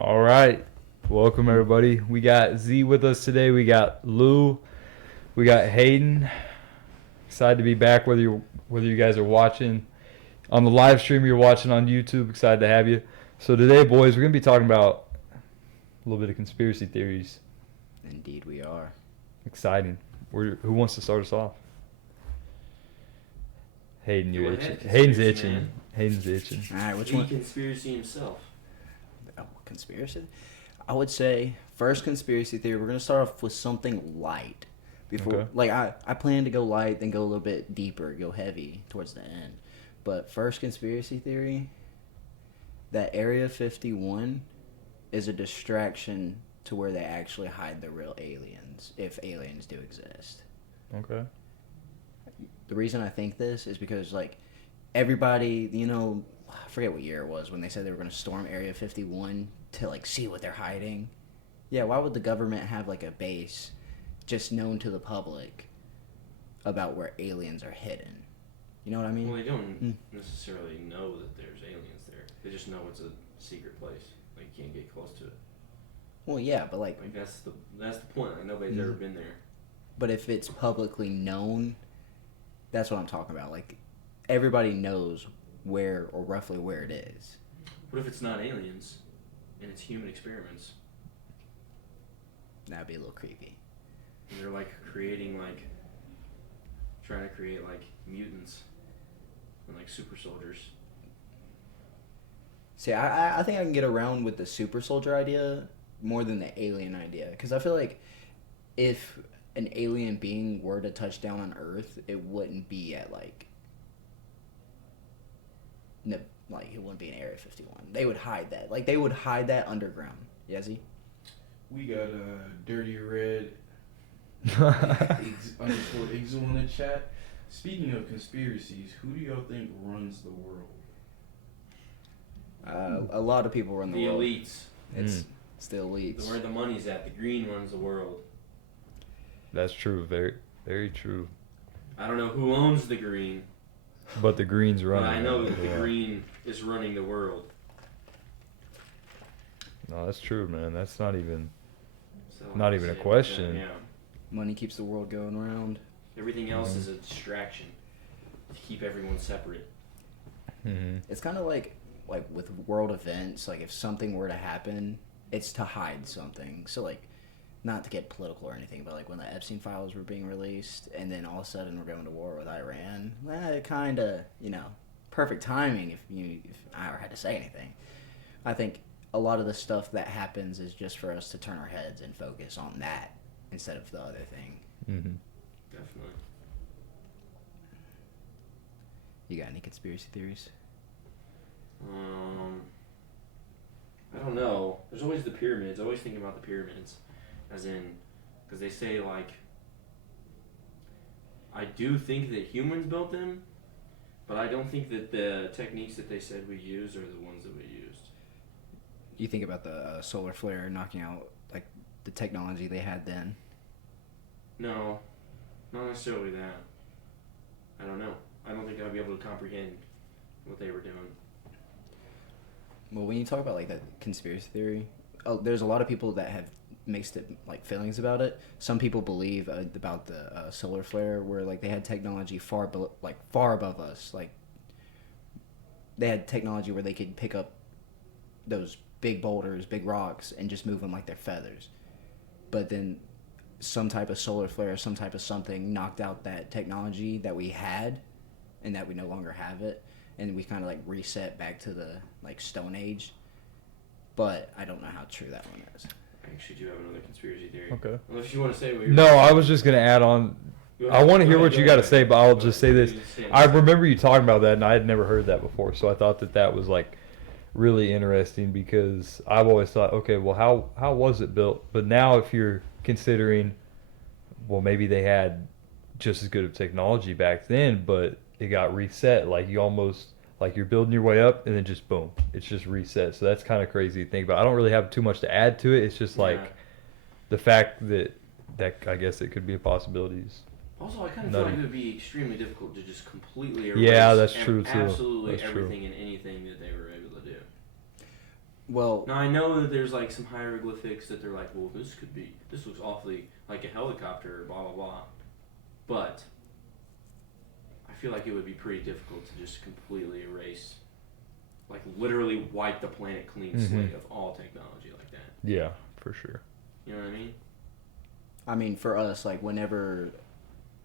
All right. Welcome, everybody. We got Z with us today. We got Lou. We got Hayden. Excited to be back, whether you guys are watching on the live stream or you're watching on YouTube. Excited to have you. So today, boys, we're going to be talking about a little bit of conspiracy theories. Indeed we are. Exciting. Who wants to start us off? Hayden, you're itching. Hayden's itching. Hayden's itching. All right, which The one? conspiracy himself. Oh, conspiracy? I would say first conspiracy theory. We're gonna start off with something light. Before, Okay. I plan to go light, then go a little bit deeper, go heavy towards the end. But first conspiracy theory, that Area 51 is a distraction to where they actually hide the real aliens, if aliens do exist. Okay. The reason I think this is because, like, everybody, I forget what year it was when they said they were going to storm Area 51 to, like, see what they're hiding. Yeah, why would the government have, like, a base just known to the public about where aliens are hidden? You know what I mean? Well, they don't necessarily know that there's aliens there. They just know it's a secret place. Like, you can't get close to it. Well, yeah, but, like that's the point. Like, nobody's ever been there. but if it's publicly known, that's what I'm talking about. Like, everybody knows where or roughly where it is. What if it's not aliens and it's human experiments? That'd be a little creepy. And they're, like, trying to create, like, mutants and, like, super soldiers. See, I think I can get around with the super soldier idea more than the alien idea. Because I feel like if an alien being were to touch down on Earth, it wouldn't be at, like, no, like, it wouldn't be in Area 51. They would hide that. Like, they would hide that underground. Yezzy? We got Dirty Red underscore Exo in the chat. Speaking of conspiracies, who do y'all think runs the world? A lot of people run the world. elites. It's the elites. Where the money's at. The green runs the world. That's true. Very, very true. I don't know who owns the green, But the Green's but running. I know that the Yeah. green is running the world. No, that's true, man. That's not even. So Not I'd even a say question. Yeah. Money keeps the world going around. Everything else is a distraction to keep everyone separate. Mm-hmm. It's kind of like with world events. Like, if something were to happen, it's to hide something. So, like, not to get political or anything, but like when the Epstein files were being released, and then all of a sudden we're going to war with Iran. Kind of, perfect timing if I ever had to say anything. I think a lot of the stuff that happens is just for us to turn our heads and focus on that instead of the other thing. Mm-hmm. Definitely. You got any conspiracy theories? I don't know. There's always the pyramids. I always think about the pyramids, as in, because they say, like, I do think that humans built them, but I don't think that the techniques that they said we used are the ones that we used. You think about the solar flare knocking out, like, the technology they had then. No, not necessarily that. I don't know. I don't think I'd be able to comprehend what they were doing. Well, when you talk about, like, that conspiracy theory, there's a lot of people that have mixed feelings about it. Some people believe about the solar flare, where, like, they had technology far above us. Like, they had technology where they could pick up those big boulders, big rocks, and just move them like they're feathers. But then some type of solar flare, some type of something knocked out that technology that we had, and that we no longer have it. And we kind of, like, reset back to the, like, Stone Age. But I don't know how true that one is. I actually do have another conspiracy theory. Okay. Unless you want to say what you're No, I was just gonna add on. I want to hear what you got to say, but I'll just say this. I remember you talking about that, and I had never heard that before, so I thought that was, like, really interesting because I've always thought, okay, well, how was it built? But now if you're considering, well, maybe they had just as good of technology back then, but it got reset. Like, you almost, like, you're building your way up, and then just boom, it's just reset. So that's kind of crazy to think about. I don't really have too much to add to it. It's just like the fact that I guess it could be a possibility. Also, I kind of feel like it would be extremely difficult to just completely erase Yeah, that's true, too. absolutely That's true. everything and anything that they were able to do. Well, Now I know that there's like some hieroglyphics that they're like, well, this looks awfully like a helicopter, blah blah blah. But I feel like it would be pretty difficult to just completely erase, like literally wipe the planet clean slate of all technology like that. Yeah, for sure. You know what I mean? I mean, for us, like whenever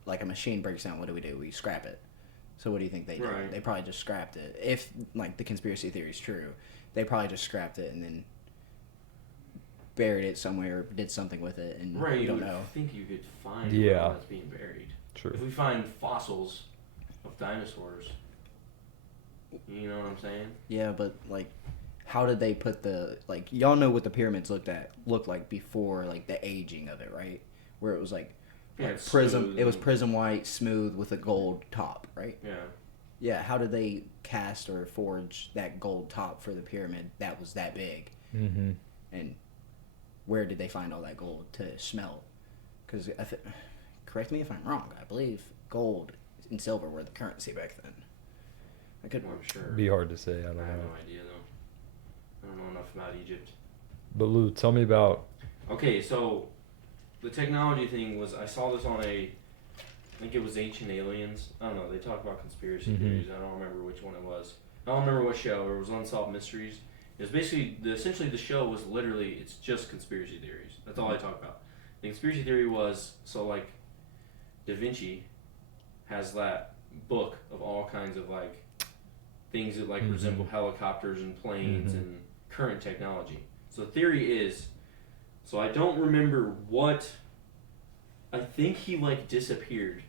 like a machine breaks down, what do? We scrap it. So what do you think they did? Right. They probably just scrapped it. If like the conspiracy theory is true, they probably just scrapped it and then buried it somewhere, or did something with it, and Right. we don't You would know. think you could find Yeah. where that's being buried. True. If we find fossils of dinosaurs, you know what I'm saying? Yeah, but like, how did they put the like? Y'all know what the pyramids looked like before, like the aging of it, right? Where it was like Yeah, like it's prism. smooth It was and- prism white, smooth with a gold top, right? Yeah. Yeah. How did they cast or forge that gold top for the pyramid that was that big? Mm-hmm. And where did they find all that gold to smelt? Because correct me if I'm wrong. I believe gold and silver were the currency back then. I could. Well, I'm sure. Be hard to say. I I don't have know. no idea though. I don't know enough about Egypt. But Lou, tell me about. Okay, so the technology thing was I saw this on I think it was Ancient Aliens. I don't know. They talk about conspiracy Mhm. theories. I don't remember which one it was. I don't remember what show. It was Unsolved Mysteries. It was basically essentially the show was literally it's just conspiracy theories. That's all I talk about. The conspiracy theory was so like Da Vinci has that book of all kinds of like things that like resemble helicopters and planes and current technology. So the theory is, so I don't remember what. I think he like disappeared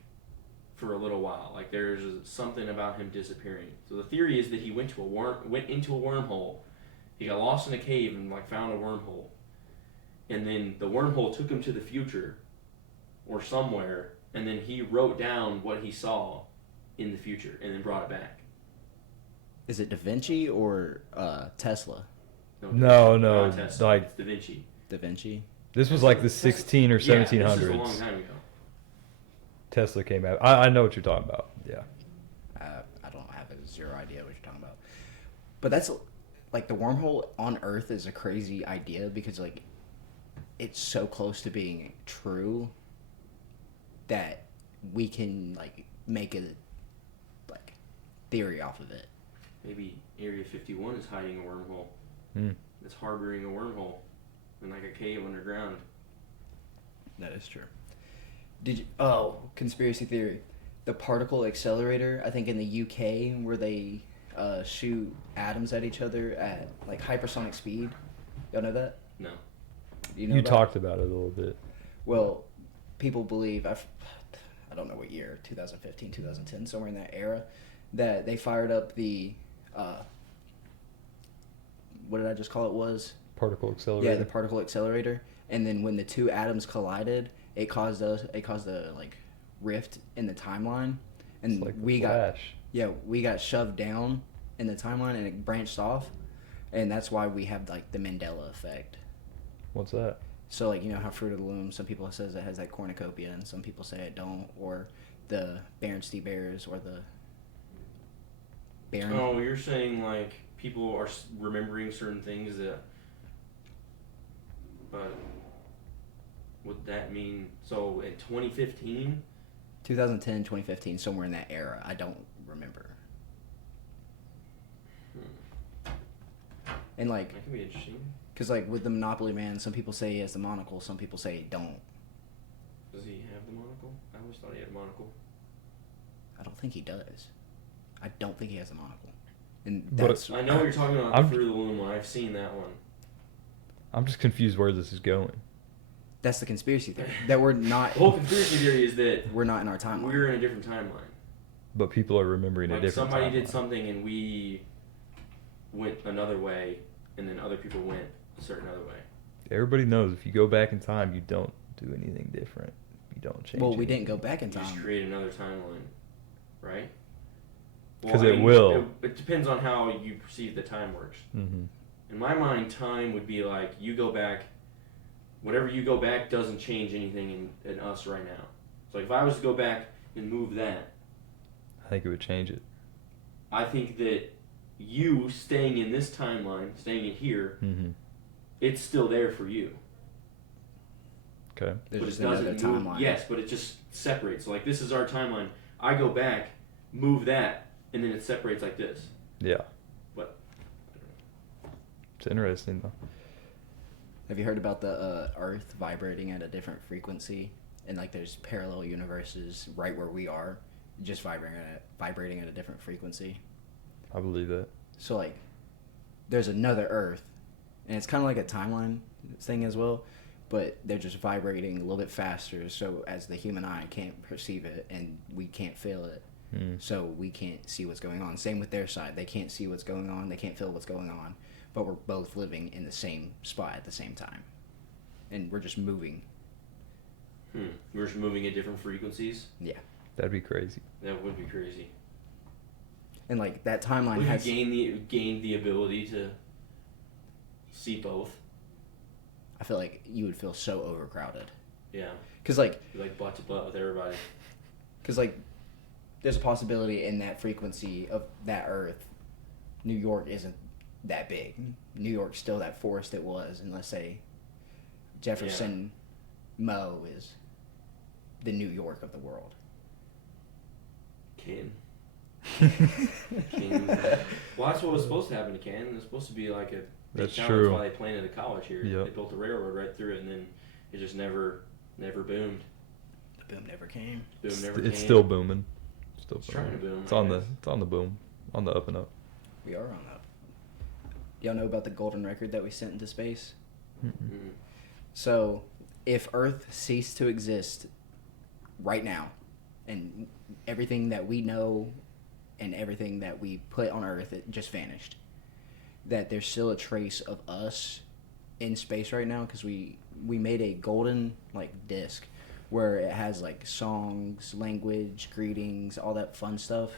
for a little while. Like there's something about him disappearing. So the theory is that he went into a wormhole. He got lost in a cave and like found a wormhole, and then the wormhole took him to the future, or somewhere, and then he wrote down what he saw in the future and then brought it back. Is it Da Vinci or Tesla? No, not Tesla, like- it's Da Vinci. Da Vinci. This was like the Tesla- 16 or 1700s. Yeah, this is a long time ago. Tesla came out. I know what you're talking about. Yeah. I don't have zero idea what you're talking about. But that's like the wormhole on Earth is a crazy idea because like it's so close to being true that we can like make a like theory off of it. Maybe Area 51 is hiding a wormhole. Hmm. It's harboring a wormhole in like a cave underground. That is true. Did you? Oh, conspiracy theory. The particle accelerator, I think in the UK, where they shoot atoms at each other at like hypersonic speed. Y'all know that? No. You know You that? talked about it a little bit. Well, people believe, I don't know what year, 2015, 2010, somewhere in that era, that they fired up the, what did I just call it was? Particle accelerator. Yeah, the particle accelerator. And then when the two atoms collided, it caused a like rift in the timeline, and It's like the we Flash. we got shoved down in the timeline, and it branched off, and that's why we have like the Mandela effect. What's that? So like you know how Fruit of the Loom, some people says it has that cornucopia, and some people say it don't, or the Berenstain Bears, or the Baron. Oh, you're saying like people are remembering certain things that. But would that mean so in 2015? 2010, 2015, somewhere in that era. I don't remember. And like, That could be interesting. cause like with the Monopoly Man, some people say he has the monocle, some people say he don't. Does he have the monocle? I always thought he had a monocle. I don't think he does. I don't think he has a monocle. And But- that's I know what you're talking about. I'm- Through the Loom one. I've seen that one. I'm just confused where this is going. that's the conspiracy theory that we're not The whole conspiracy theory is that we're not in our timeline. we're in a different timeline. But people are remembering a Like different somebody did timeline. something and we went another way, and then other people went a certain other way. Everybody knows if you go back in time, you don't do anything different. You don't change. Well, we anything. didn't go back in You just time. create another timeline, right? 'Cause it will. It depends on how you perceive the time works. Mm-hmm. In my mind, time would be like you go back. Whatever you go back doesn't change anything in us right now. So if I was to go back and move that, I think it would change it. I think that you staying in this timeline, staying in here, it's still there for you. Okay. There's But just it doesn't another move. timeline. Yes, but it just separates. So like this is our timeline. I go back, move that, and then it separates like this. Yeah. But It's interesting though. Have you heard about the Earth vibrating at a different frequency? And like there's parallel universes right where we are, just vibrating at a different frequency. I believe that. So like, there's another Earth, and it's kind of like a timeline thing as well, but they're just vibrating a little bit faster. So as the human eye can't perceive it, and we can't feel it, so we can't see what's going on. Same with their side; they can't see what's going on, they can't feel what's going on, but we're both living in the same spot at the same time, and we're just moving. we're just moving at different frequencies. Yeah, That'd be crazy. That would be crazy. and like that timeline Would has. you gain the ability to see both? I feel like you would feel so overcrowded. Yeah. Cause like, You're like butt to butt with everybody. there's a possibility in that frequency of that Earth, New York isn't that big. New York's still that forest it was, and let's say Jefferson Mo is the New York of the world. Canton. Well, that's what was supposed to happen to Canton. It was supposed to be like a. That's town. true. That's why they planted a college here. Yep. They built a railroad right through it, and then it just never boomed. The boom never came. Boom never It's came. still booming. Still It's trying to boom. It's on the boom, on the up and up. We are on up. Y'all know about the golden record that we sent into space? Mm-hmm. So, if Earth ceased to exist right now, and everything that we know and everything that we put on Earth, it just vanished, that there's still a trace of us in space right now, because we made a golden like disc where it has like songs, language, greetings, all that fun stuff,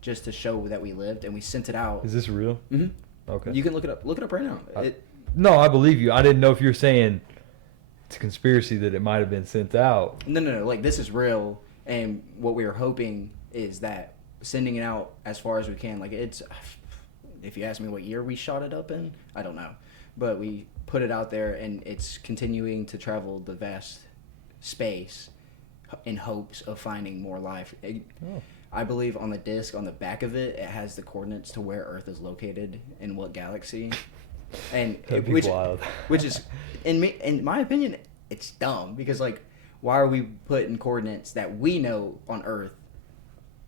just to show that we lived, and we sent it out. Is this real? Mm-hmm. Okay. You can look it up. Look it up right now. No, I believe you. I didn't know if you were saying it's a conspiracy that it might have been sent out. No. Like, this is real, and what we were hoping is that sending it out as far as we can. Like, it's, if you ask me what year we shot it up in, I don't know, but we put it out there, and it's continuing to travel the vast space in hopes of finding more life. I believe on the disc, on the back of it, it has the coordinates to where Earth is located in what galaxy, and That'd be wild. which is, in my opinion, it's dumb, because like, why are we putting coordinates that we know on Earth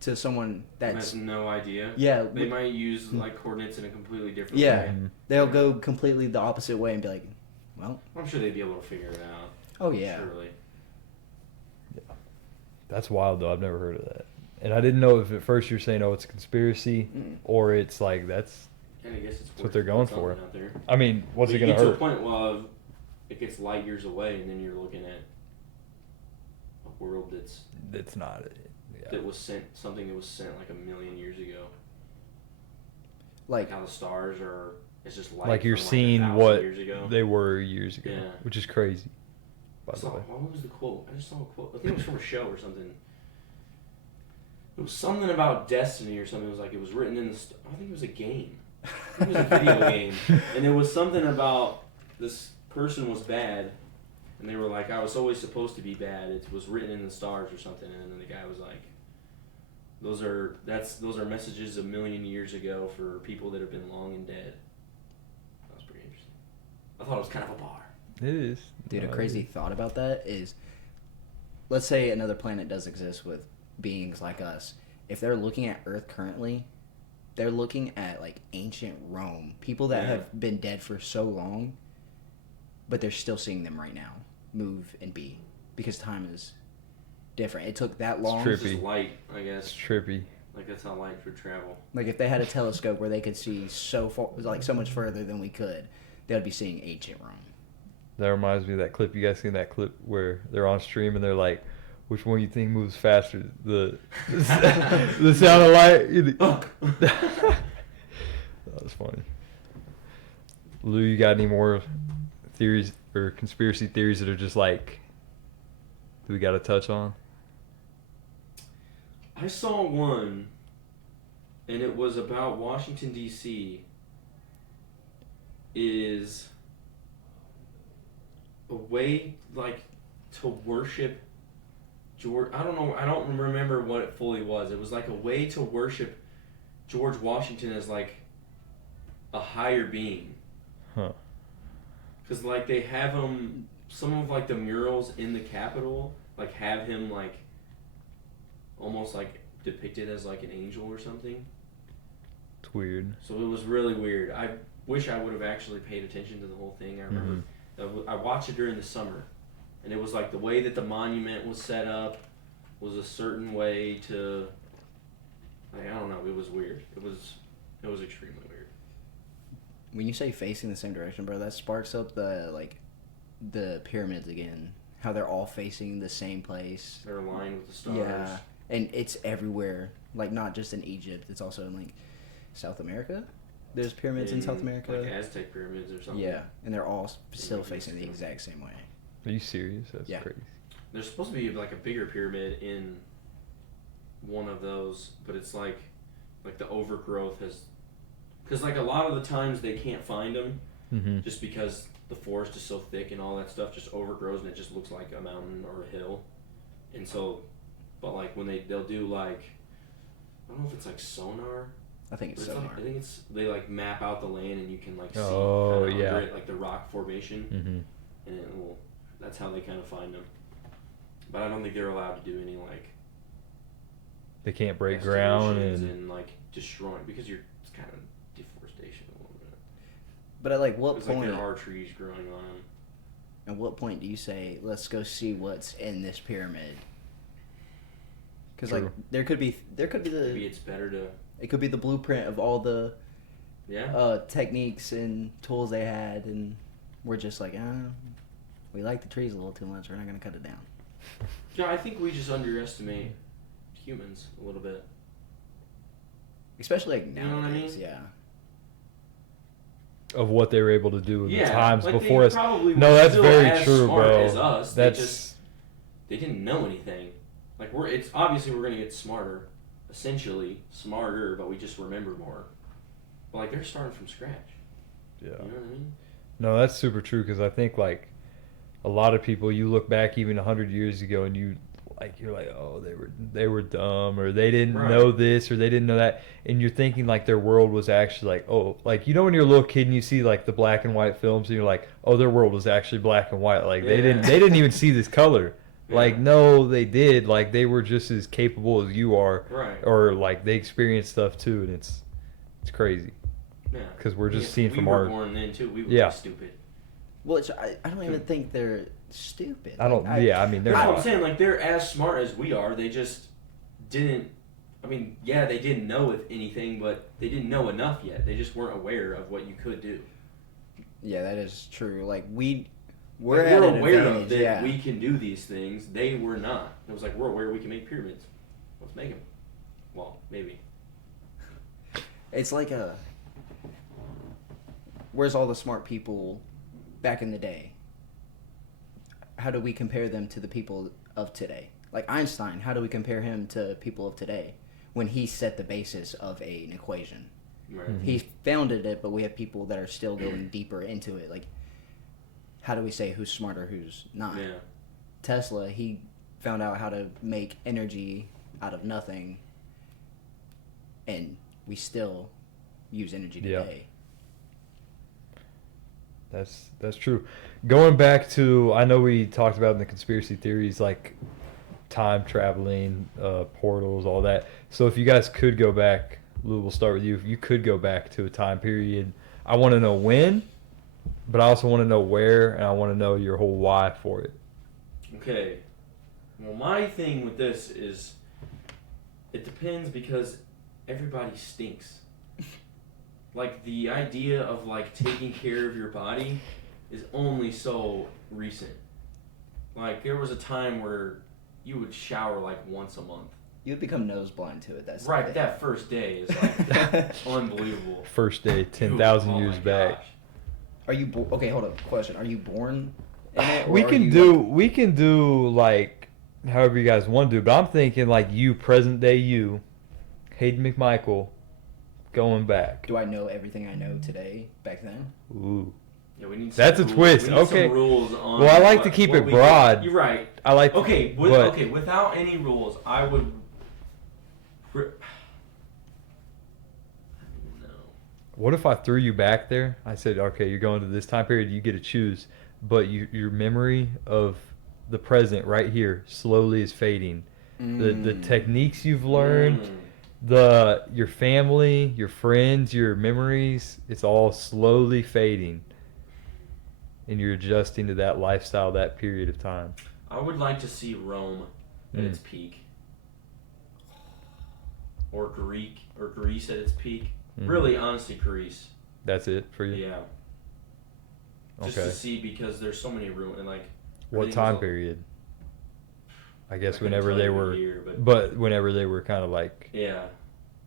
to someone Has that's no idea. yeah They might use like coordinates in a completely different yeah way. they'll go completely the opposite way and be like, well, I'm sure they'd be able to figure it out. oh yeah, Surely. That's wild though. I've never heard of that. And I didn't know if at first you're saying, oh, it's a conspiracy, or it's like that's. And I guess it's what they're going for. Out there. I mean, what's But it going you to get hurt? to a point, well, it gets light years away, and then you're looking at a world It's not. Yeah. that was sent, something that was sent like 1 million years ago. like How the stars are, it's just light. Like you're from, seeing 1,000 what years ago. they were years ago, Yeah. which is crazy. By the way, What was the quote? I just saw a quote. I think it was from a show or something. It was something about destiny or something. It was like it was written in the. I think it was a game. I think it was a video game, and it was something about this person was bad, and they were like, "I was always supposed to be bad." It was written in the stars or something, and then the guy was like, "Those are messages 1 million years ago for people that have been long and dead." That was pretty interesting. I thought it was kind of a bar. it is. dude, a No, it crazy is. thought about that is, let's say another planet does exist with beings like us. If they're looking at Earth currently, they're looking at like ancient Rome, people that Yeah. have been dead for so long, but they're still seeing them right now move and be, because time is different. It took that long. It's trippy. just light, I It's guess. trippy. Like that's how light would travel. Like if they had a telescope where they could see so far, like so much further than we could, they would be seeing ancient Rome. That reminds me of that clip. You guys seen that clip where they're on stream and they're like, "Which one you think moves faster? The sound of light." That was funny. Lou, you got any more theories or conspiracy theories that are just like that we got to touch on? I saw one and it was about Washington, D.C. is a way, like, to worship George. I don't know. I don't remember what it fully was. It was like a way to worship George Washington as, like, a higher being. Huh. Because, like, they have him, some of, like, the murals in the Capitol, like, have him, like, almost, like, depicted as, like, an angel or something. It's weird. So it was really weird. I wish I would have actually paid attention to the whole thing. I remember I watched it during the summer, and it was like the way that the monument was set up was a certain way to, like, I don't know, it was weird. It was extremely weird. When you say facing the same direction, bro, that sparks up the pyramids again. How they're all facing the same place. They're aligned with the stars. Yeah, and it's everywhere. Like, not just in Egypt. It's also in, like, South America. There's pyramids in South America. Like Aztec pyramids or something. Yeah, and they're all still facing the exact same way. Are you serious? That's Yeah. crazy. There's supposed to be, like, a bigger pyramid in one of those, but it's like the overgrowth has, because, like, a lot of the times they can't find them just because the forest is so thick and all that stuff just overgrows and it just looks like a mountain or a hill. And so, but, like, when they'll do, like, I don't know if it's like sonar. I think it's sonar. I think it's, they, like, map out the land and you can, like, see Oh, kinda yeah. under it, like, the rock formation, and it will, that's how they kind of find them. But I don't think they're allowed to do any, like, They can't break ground excavations and like destroying, because it's kind of deforestation a little bit. But at, like, what It's point? like there are trees growing on them. At what point do you say, let's go see what's in this pyramid? Because, like, there could be Maybe the it's better to, it could be the blueprint of all the yeah. techniques and tools they had, and we're just like, we like the trees a little too much. We're not gonna cut it down. Yeah, I think we just underestimate humans a little bit. Especially, like, You know what I nowadays. mean? Yeah. of what they were able to do in the times like before they us. probably No, were that's still very as true, smart bro. As us. That's They didn't know anything. Like, it's obviously we're gonna get smarter, essentially smarter, but we just remember more. But, like, they're starting from scratch. yeah. You know what I mean? No, that's super true because I think like a lot of people, you look back even 100 years ago and you're like, oh, they were dumb, or they didn't Right. know this, or they didn't know that, and you're thinking like their world was actually like, oh, like, you know when you're a little kid and you see like the black and white films and you're like, oh, their world was actually black and white, like they didn't even see this color. Like, no, they did. Like, they were just as capable as you are, Right. or like they experienced stuff too, and it's crazy Yeah. because we're just seeing from we were our. born then too. We were Yeah. stupid. Well, I don't even think they're stupid. I don't. Yeah, I mean, they're That's what I'm not. saying. Like, they're as smart as we are. They just didn't. I mean, yeah, they didn't know anything, but they didn't know enough yet. They just weren't aware of what you could do. Yeah, that is true. Like, we're Like, at we're an aware of advantage, that yeah. we can do these things. They were not. It was like, we're aware we can make pyramids. Let's make them. Well, maybe. It's like where's all the smart people back in the day? How do we compare them to the people of today? Like Einstein, how do we compare him to people of today when he set the basis of an equation? Right. Mhm. He founded it, but we have people that are still going deeper into it. Like, how do we say who's smarter, who's not? Yeah. Tesla, he found out how to make energy out of nothing, and we still use energy Yeah. today. That's true. Going back to, I know we talked about in the conspiracy theories, like time traveling, portals, all that. So if you guys could go back, Lou, we'll start with you. If you could go back to a time period, I want to know when, but I also want to know where, and I want to know your whole why for it. Okay. Well, my thing with this is it depends because everybody stinks. Like, the idea of, like, taking care of your body is only so recent. Like, there was a time where you would shower, like, once a month. You would become nose blind to it. That's the Right, thing. that first day is, like, unbelievable. First day, 10,000 Oh years my back. gosh. Are you okay? Hold up. Question: Are you born in it? Or We are can you, do like however you guys want to do, but I'm thinking like you, present day you, Hayden McMichael, going back. Do I know everything I know today back then? Ooh. Yeah, we need That's a rules. twist. We need Okay. some rules on Well, I like to keep it broad. You're right. I like. Okay, but without any rules, I would. I don't know. what if I threw you back there? I said, okay, you're going to this time period. You get to choose, but your memory of the present right here slowly is fading. The techniques you've learned, your family, your friends, your memories, it's all slowly fading. And you're adjusting to that lifestyle, that period of time. I would like to see Rome at its peak. Or Greece at its peak. Really, honestly, Greece. That's it for you? Yeah. Just to see, because there's so many ruins, and like. What time period? I guess I couldn't whenever tell they you were, the year, but whenever they were kind of like yeah,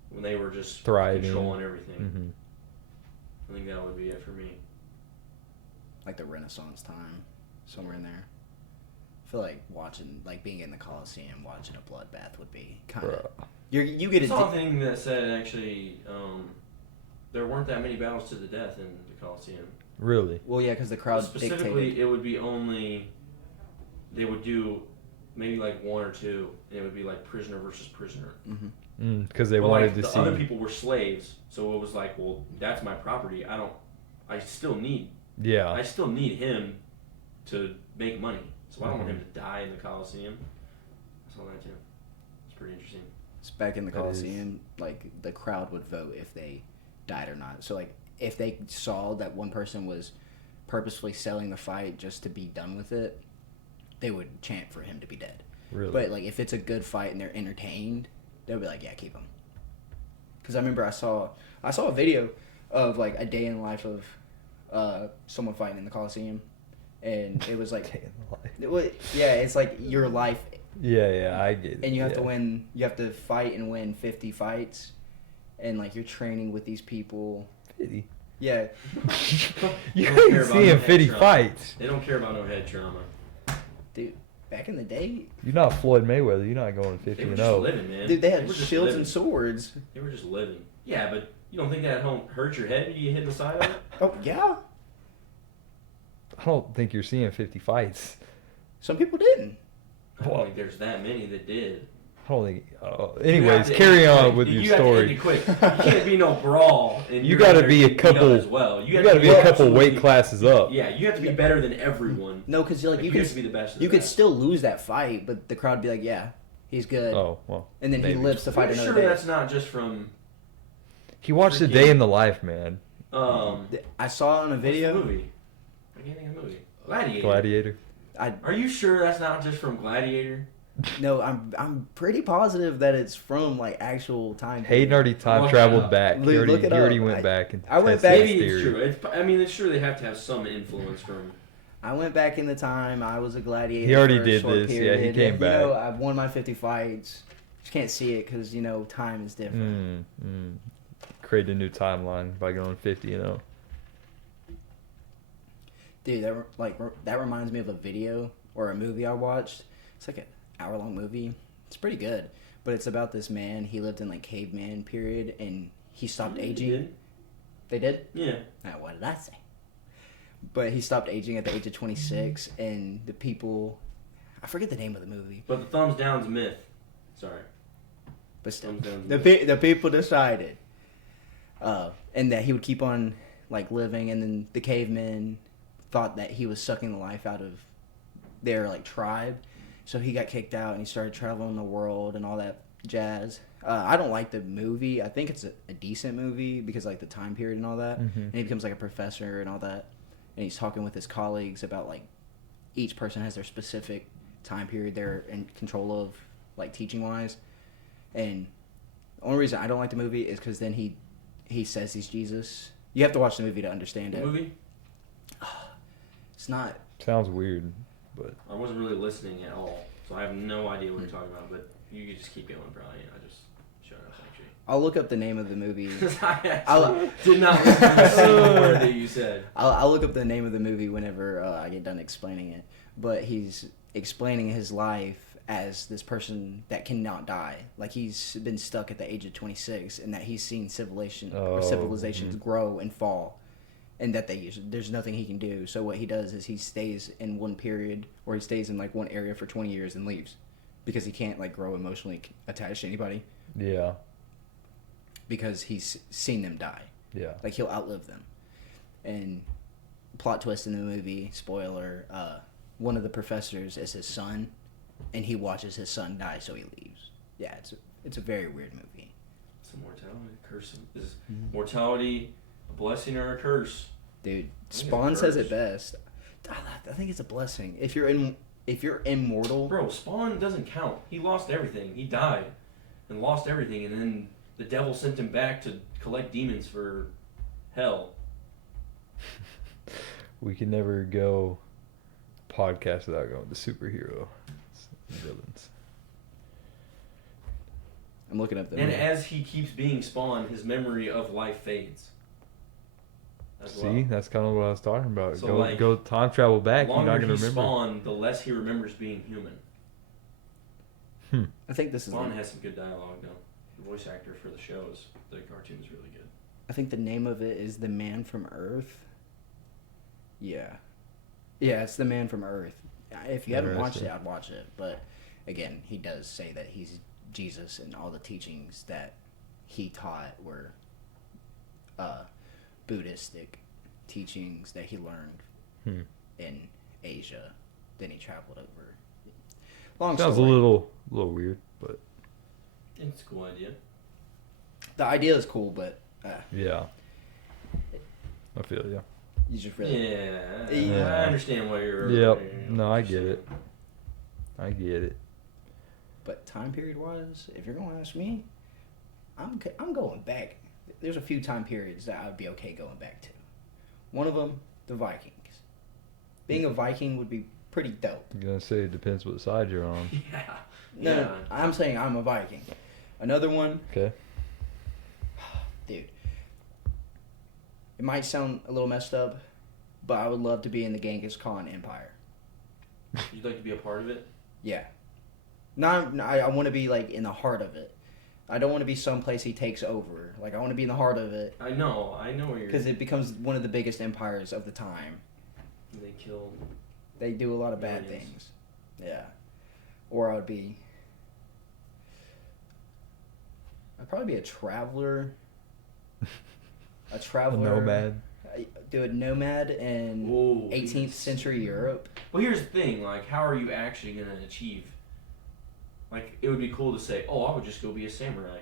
when they were just thriving, controlling everything. Mm-hmm. I think that would be it for me. Like the Renaissance time, somewhere in there. I feel like being in the Coliseum, watching a bloodbath would be kind of. You get I saw a thing that said actually there weren't that many battles to the death in the Coliseum. Really? Well, yeah, because the crowd Specifically, dictated. it would be only they would do maybe like one or two, and it would be like prisoner versus prisoner. Because they but wanted like, to see. The other people were slaves, so it was like, well, that's my property. I still need. Yeah. I still need him to make money, so I don't want him to die in the Coliseum. I saw that too. It's pretty interesting. It's back in the Coliseum, like the crowd would vote if they died or not. So like if they saw that one person was purposefully selling the fight just to be done with it, they would chant for him to be dead. Really? But like if it's a good fight and they're entertained, they'll be like, yeah, keep him. Because I remember I saw a video of like a day in the life of someone fighting in the Coliseum, and it was like, it's like your life. Yeah, I get it. And you have to win. You have to fight and win 50 fights, and like you're training with these people. 50. Yeah. You ain't seeing 50 fights. They don't care about no head trauma. Dude, back in the day. You're not Floyd Mayweather. You're not going 50 They were and just 0. living, man. Dude, they had were just shields living. and swords. They were just living. Yeah, but you don't think that don't hurt your head when you get hit in the side of it? Oh yeah. I don't think you're seeing 50 fights. Some people didn't. I don't think there's that many that did. I don't think. Anyways, carry on with your story. You quick. You can't be no brawl. And You got to be a beat up couple. as well. You got to be a couple weight classes up. Yeah, you have to be better than everyone. No, because like you have could to be the best. you could still lose that fight, but the crowd would be like, yeah, he's good. Oh well. And then maybe. he lives to fight I'm another sure day. that's not just from. He watched a day in the life, man. I saw it on a video. What's the movie? I can't think of the movie. Gladiator. Gladiator. Are you sure that's not just from Gladiator? No, I'm pretty positive that it's from like actual time. Hayden already time traveled back. He already went back and I went tested back- his Maybe it's theory. true. I mean, it's sure they have to have some influence from. I went back in the time. I was a gladiator. He already for a did short this. Yeah, he period. came back. You know, I've won my 50 fights. Just can't see it because time is different. Create a new timeline by going 50 and 0. Dude, that reminds me of a video or a movie I watched. It's like an hour-long movie. It's pretty good, but it's about this man. He lived in like caveman period, and he stopped aging. They did? Yeah. What did I say? But he stopped aging at the age of 26, and the people, I forget the name of the movie, But the thumbs down's a myth. Sorry. but still, Thumbs down's a the myth. the people decided, and that he would keep on like living, and then the cavemen thought that he was sucking the life out of their like tribe, so he got kicked out and he started traveling the world and all that jazz. I don't like the movie. I think it's a decent movie because like the time period and all that, and he becomes like a professor and all that, and he's talking with his colleagues about like each person has their specific time period they're in control of, like teaching wise, and the only reason I don't like the movie is because then he says he's Jesus. You have to watch the movie to understand it. Movie? It's not. Sounds weird, but I wasn't really listening at all, so I have no idea what you're talking about. But you could just keep going, probably. I just shut up, actually. I'll look up the name of the movie. I I'll- did not listen to a single word that you said. I'll look up the name of the movie whenever I get done explaining it. But he's explaining his life as this person that cannot die. Like he's been stuck at the age of 26, and that he's seen civilizations grow and fall, and that there's nothing he can do. So what he does is he stays in one period, or he stays in like one area for 20 years and leaves, because he can't like grow emotionally attached to anybody. Yeah. Because he's seen them die. Yeah. Like he'll outlive them. And plot twist in the movie, spoiler, one of the professors is his son, and he watches his son die, so he leaves. Yeah, it's a very weird movie. It's a mortality curse. Is mortality a blessing or a curse? Dude, Spawn says it best. I think it's a blessing. If you're immortal, bro, Spawn doesn't count. He lost everything. He died and lost everything, and then the devil sent him back to collect demons for hell. We can never go podcast without going to superhero villains. I'm looking up And as he keeps being Spawn, his memory of life fades. See, that's kind of what I was talking about. So go time travel back. The You're not longer gonna he's remember. Spawn, the less he remembers being human. I think this is Spawn has some good dialogue though. The voice actor for the show is the cartoon is really good. I think the name of it is The Man from Earth. Yeah, it's The Man from Earth. If you haven't watched it, I'd watch it. But again, he does say that he's Jesus, and all the teachings that he taught were Buddhistic teachings that he learned in Asia. Then he traveled over. Long Sounds story. a little weird, but It's a cool idea. The idea is cool, but yeah, I feel you. you just really Yeah, I understand why you're. Yep. No, I get it. I get it. But time period wise, if you're gonna ask me, I'm going back. There's a few time periods that I'd be okay going back to. One of them, the Vikings. Being a Viking would be pretty dope. I'm gonna say it depends what side you're on. Yeah. No, I'm saying I'm a Viking. Another one, Okay. dude. It might sound a little messed up, but I would love to be in the Genghis Khan Empire. You'd like to be a part of it? Yeah. I want to be like in the heart of it. I don't want to be someplace he takes over. Like I want to be in the heart of it. I know where you're. Because it becomes one of the biggest empires of the time. They kill. They do a lot of bad Millions. things. Yeah. Or I'd probably be a traveler. A traveler. A nomad. Do a nomad in Whoa, 18th century Europe. Well, here's the thing. Like, how are you actually gonna achieve? Like, it would be cool to say, "Oh, I would just go be a samurai."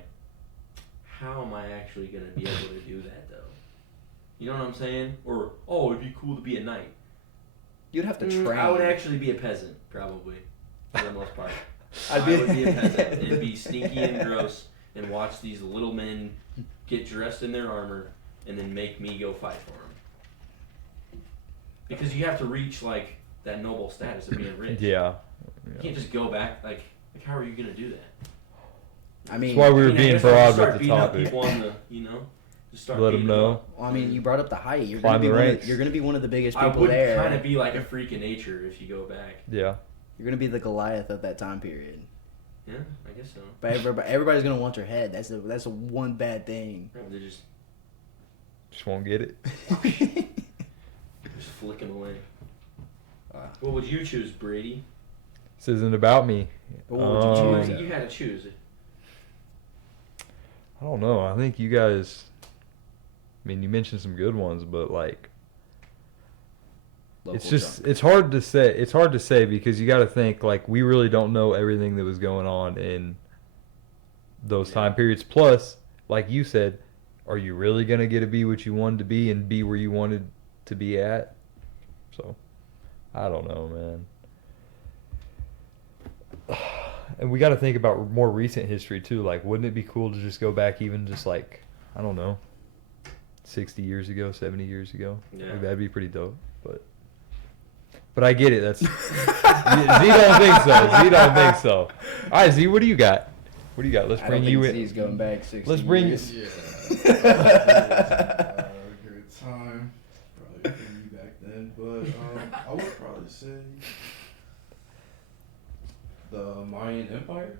How am I actually gonna be able to do that, though? You know what I'm saying? Or, "Oh, it'd be cool to be a knight." You'd have to train. I would actually be a peasant, probably, for the most part. I would be a peasant and be sneaky and gross and watch these little men get dressed in their armor and then make me go fight for them. Because you have to reach, like, that noble status of being rich. Yeah. You can't just go back, like how are you going to do that? I mean, that's why we were I being guess I'll broad just start with the beating up topic. people on the, just start Let them beating know. up. Well, I mean, you brought up the height. You're Climb gonna be the ranks. you're gonna be one of the biggest I people would there. kind of be like a freak of nature if you go back. Yeah. You're gonna be the Goliath of that time period. Yeah, I guess so. But everybody's gonna want your head. That's the one bad thing. They just Won't get it. flick them away. What would you choose, Brady? This isn't about me. What would you choose? You had to choose. I don't know. I think you guys. I mean, you mentioned some good ones, but like, Local it's junk. it's hard to say. It's hard to say because you got to think like we really don't know everything that was going on in those time periods. Plus, like you said, are you really gonna get to be what you wanted to be and be where you wanted to be at? So, I don't know, man. And we got to think about more recent history too. Like, wouldn't it be cool to just go back even just like, I don't know, 60 years ago, 70 years ago? Yeah. Like, that'd be pretty dope. But I get it. That's Z don't think so. Z don't think so. All right, Z, what do you got? What do you got? Let's I bring don't you think in. Z's going back 60 Let's bring years. Yeah. Good time. Probably couldn't be back then, but I would probably say The Mayan Empire.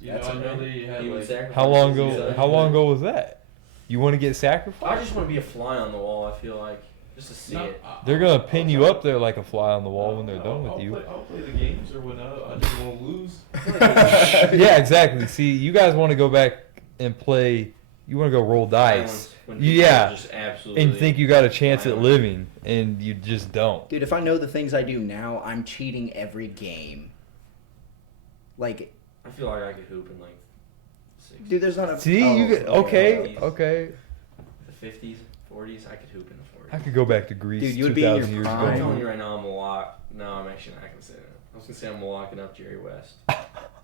You That's know, I know okay. they had Human like. sacrifice. How long Yeah. ago? How long ago was that? You want to get I sacrificed? just want to be a fly on the wall. I feel like just to see it. They're gonna pin you up there like a fly on the wall when they're done with you. I'll play the games or whatnot. I just won't lose. Yeah, exactly. See, you guys want to go back and play. You want to go roll dice. Violence when people Yeah, are just absolutely and think you got a chance at violent. living, and you just don't. Dude, if I know the things I do now, I'm cheating every game. Like, I feel like I could hoop in like 60s. dude, there's not a. See, oh, you get okay, yeah. okay. The 50s, 40s. I could hoop in the 40s. I could go back to Greece. Dude, you would be in your 2,000 years prime. I'm ago. telling you right now, I'm a lock. No, I'm actually not gonna say that. I was gonna say I'm locking up Jerry West.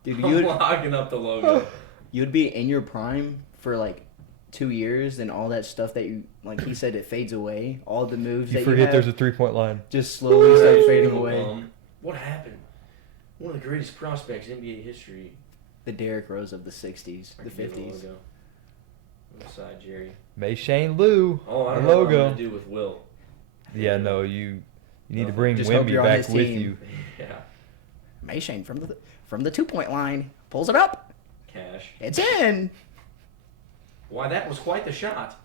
Dude, I'm you'd locking up the logo. you'd be in your prime for like 2 years, and all that stuff that you like. He said it fades away. All the moves You that forget you have there's a 3-point line. just slowly start fading Little away. bum. What happened? One of the greatest prospects in NBA history. The Derrick Rose of the '60s, I the could give a '50s. logo. Beside Jerry. May Shane Lou. Oh, I the don't know what I'm logo. gonna do with Will. Yeah, no, you need to bring Just hope Wemby you're on back his with team. you. Yeah. Mayshain from the 2-point line pulls it up. Cash. It's in. Why, that was quite the shot.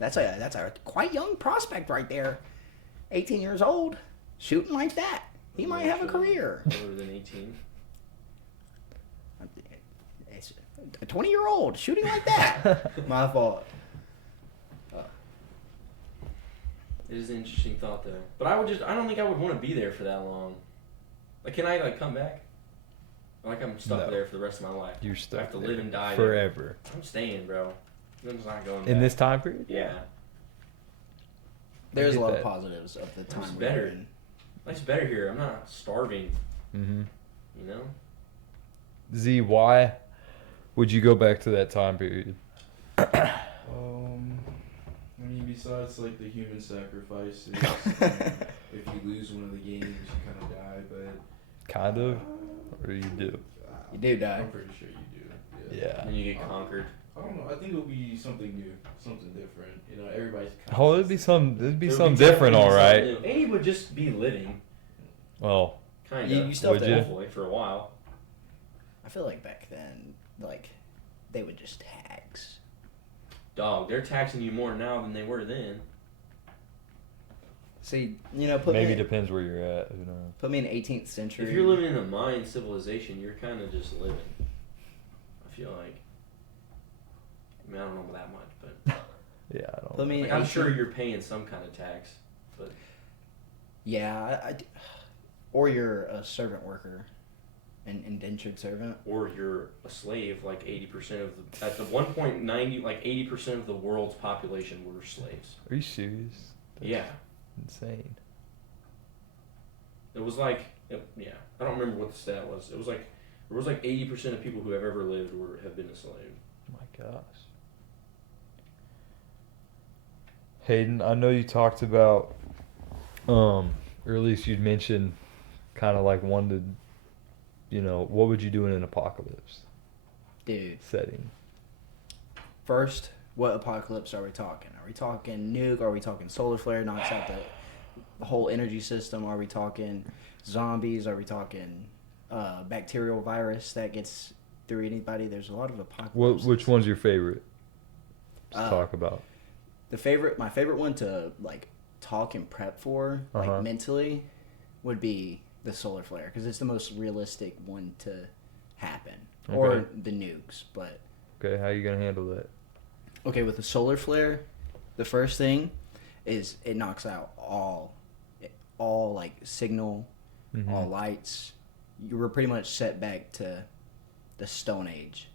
That's a quite young prospect right there. 18 years old, shooting like that. He might have a career. Older than 18. It's a 20-year-old shooting like that. My fault. It is an interesting thought, though. But I don't think I would want to be there for that long. Like, can I, come back? Like, I'm stuck No. there for the rest of my life. You're I stuck have to there live and die forever. there. I'm staying, bro. I'm just not going In back. this time period? Yeah. There's a get lot that. of positives of the time It's we're better. in. Life's better here. I'm not starving, Mm-hmm. you know? Z, why would you go back to that time period? I mean, besides like the human sacrifices, if you lose one of the games, you kind of die. But Kind of, or you do? You do die. I'm pretty sure you do. Yeah. And then you get conquered. I don't know. I think it'll be something new, something different. You know, everybody's. Oh, it'd be something There would something be different, all something right. new. And he would just be living, Well, kind You of. still Would have you? to, Hopefully, for a while. I feel like back then, like, they would just tax. Dog, they're taxing you more now than they were then. See, you know, put maybe me depends where you're at. Who knows? put me in 18th century. If you're living in a Mayan civilization, you're kind of just living. I feel like. I mean, I don't know that much, but Yeah, I don't. Put me like, in I'm 18th sure you're paying some kind of tax. But Yeah, or you're a servant worker, an indentured servant. or you're a slave. Like 80% of the at the 1.90, like 80% of the world's population were slaves. Are you serious? That's Yeah, insane. it was like yeah. I don't remember what the stat was. It was like there was like 80% of people who have ever lived have been a slave. My gosh. Hayden, I know you talked about, or at least you'd mentioned, kind of like wanted, what would you do in an apocalypse Dude, setting? first, what apocalypse are we talking? Are we talking nuke? Are we talking solar flare knocks out the whole energy system? Are we talking zombies? Are we talking bacterial virus that gets through anybody? There's a lot of apocalypses. Which one's your favorite to Uh, talk about? My favorite one to like talk and prep for, Uh-huh. like mentally, would be the solar flare because it's the most realistic one to happen, or Okay. the nukes. But Okay, how you gonna handle that? okay, with the solar flare, the first thing is it knocks out all like signal, Mhm. all lights. You were pretty much set back to the Stone Age,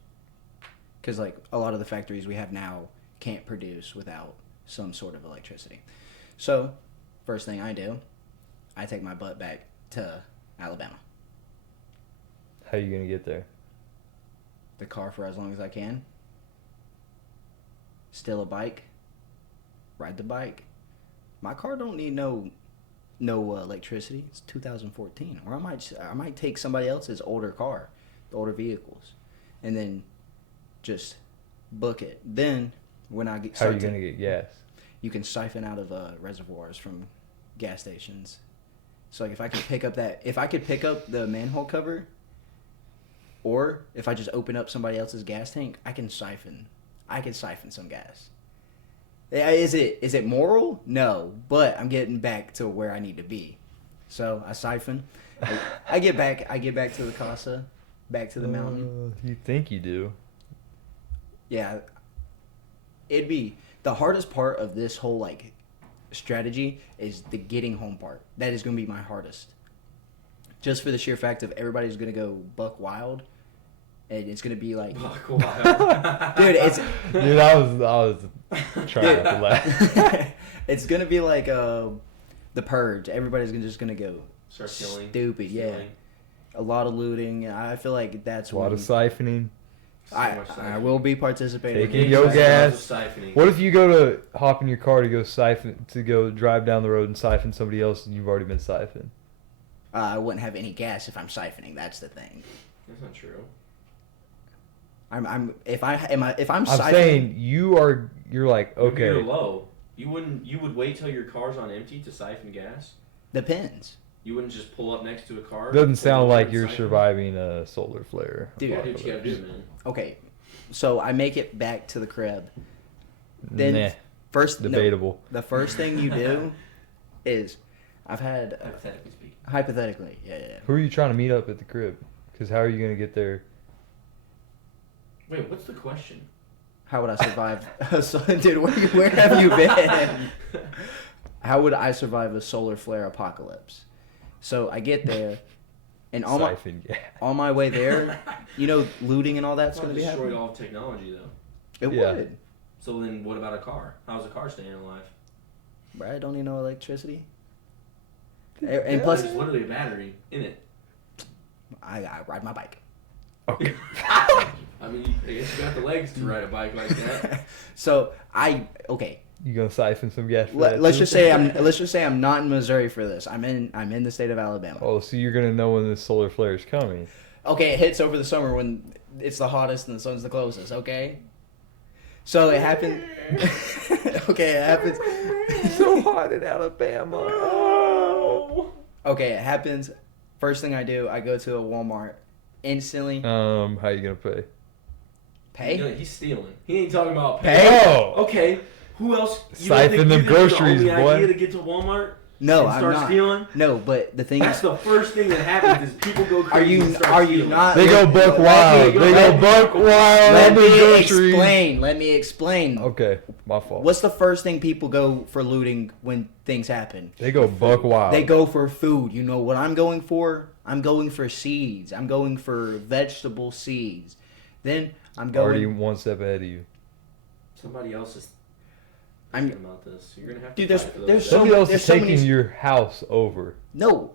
because like a lot of the factories we have now can't produce without some sort of electricity. So, first thing I do, I take my butt back to Alabama. How you gonna get there? The car for as long as I can. Steal a bike. Ride the bike. My car don't need no electricity. It's 2014. Or I might take somebody else's older car, the older vehicles, and then just book it. Then when I get How are you gonna get gas? you can siphon out of reservoirs from gas stations. So like if I could pick up the manhole cover Or if I just open up somebody else's gas tank, I can siphon some gas. Is it moral? No, but I'm getting back to where I need to be. So I siphon. I get back to the casa, back to the mountain. You think you do? Yeah. It'd be the hardest part of this whole like strategy is the getting home part. That is going to be my hardest. Just for the sheer fact of everybody's going to go buck wild. And it's gonna be like, Buck wild. Dude, I was trying not to laugh. It's gonna be like the Purge. Everybody's just gonna go Start killing. stupid. Stealing. Yeah, a lot of looting. I feel like that's A lot of siphoning. So much I siphoning. will be participating. Taking in yo siphoning. gas. Siphoning. What if you go to hop in your car to go drive down the road and siphon somebody else and you've already been siphoned? I wouldn't have any gas if I'm siphoning. That's the thing. That's not true. If I'm I'm siphoning, saying you're like, If okay. you're low, you would wait till your car's on empty to siphon gas? depends. You wouldn't just pull up next to a car? Doesn't sound pull like over you're and siphon? surviving a solar flare. Dude, Yeah, do what you gotta do, man. Okay, so I make it back to the crib. Then Nah, first, no, debatable. the first thing you do is I've had Hypothetically speaking. hypothetically, yeah. Who are you trying to meet up at the crib? Because how are you going to get there? Wait, what's the question? How would I survive? Dude, where have you been? How would I survive a solar flare apocalypse? So I get there, and Siphon gas. on my way there, looting and all that's It's going not to be destroyed happening. all of technology, though. It Yeah. would. So then what about a car? How's a car staying alive? Right? I don't need no electricity. And plus, There's literally a battery in it. I ride my bike. Okay. I mean, I guess you got the legs to ride a bike like that. So You going to siphon some gas for that let's too? just say I'm not in Missouri for this. I'm in the state of Alabama. Oh, so you're going to know when this solar flare is coming. Okay, it hits over the summer when it's the hottest and the sun's the closest, okay? So it happened. Okay, it happens. It's so hot in Alabama. Oh. Okay, it happens. First thing I do, I go to a Walmart. Instantly How you going to pay? pay. You know, he's stealing. He ain't talking about Pay? pay. Oh. Okay. Who else? Siphon them groceries, the boy. idea to get to Walmart No, and I'm start not. stealing? No, but the thing That's is, the first thing that happens is people go Are crazy you- and start are you stealing. not- They go buck wild. They go buck wild let on the me groceries. explain. Let me explain. Okay, my fault. What's the first thing people go for looting when things happen? They go buck wild. They go for food. You know what I'm going for? I'm going for seeds. I'm going for vegetable seeds. Then I'm going. already one step ahead of you. Somebody else is I'm- thinking about this. You're gonna have Dude, to there's- fight for those there's guys. so- Somebody else there's is so taking many- your house over. No,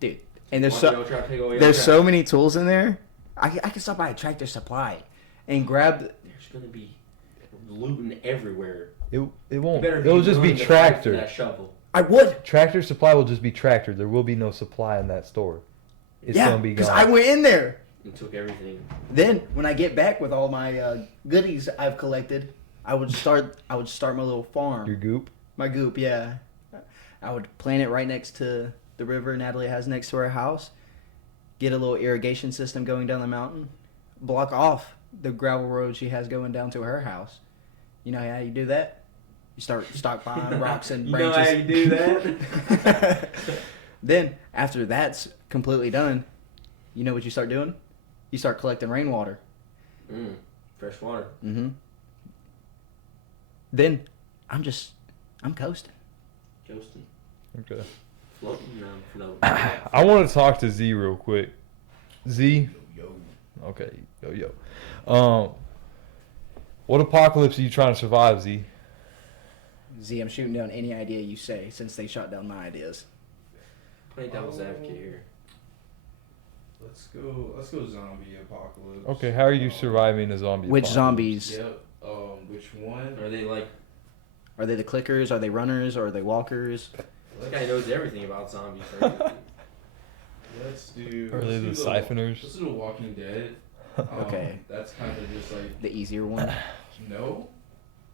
dude. And there's Watch so Joe try to take away your there's crap. so many tools in there. I can stop by a Tractor Supply and grab. There's gonna be looting everywhere. It You won't. better It'll just be willing to fight for tractor. that shovel. I would. Tractor Supply will just be tractor. There will be no supply in that store. It's Yeah, gonna be because gone. I went in there. And took everything. Then when I get back with all my goodies I've collected, I would start my little farm. Your goop. My goop, yeah. I would plant it right next to the river Natalie has next to her house. Get a little irrigation system going down the mountain. Block off the gravel road she has going down to her house. You know how you do that? You start stockpiling rocks and You branches. know how you do that? Then, after that's completely done, you know what you start doing? You start collecting rainwater. Fresh water. Mm-hmm. Then, I'm coasting. Ghosting. Okay. Floating? No, floating. I want to talk to Z real quick. Z. Okay. Yo. What apocalypse are you trying to survive, Z? Z, I'm shooting down any idea you say since they shot down my ideas. Play devil's advocate here. Let's go zombie apocalypse. Okay, how are you surviving a zombie Which apocalypse? zombies? Yep. Which one? Are they like... Are they the clickers? Are they runners? Or are they walkers? This guy knows everything about zombies, right? Let's do. Are they the Let's siphoners? do The Walking Dead. Okay. That's kind of just like The easier one? no.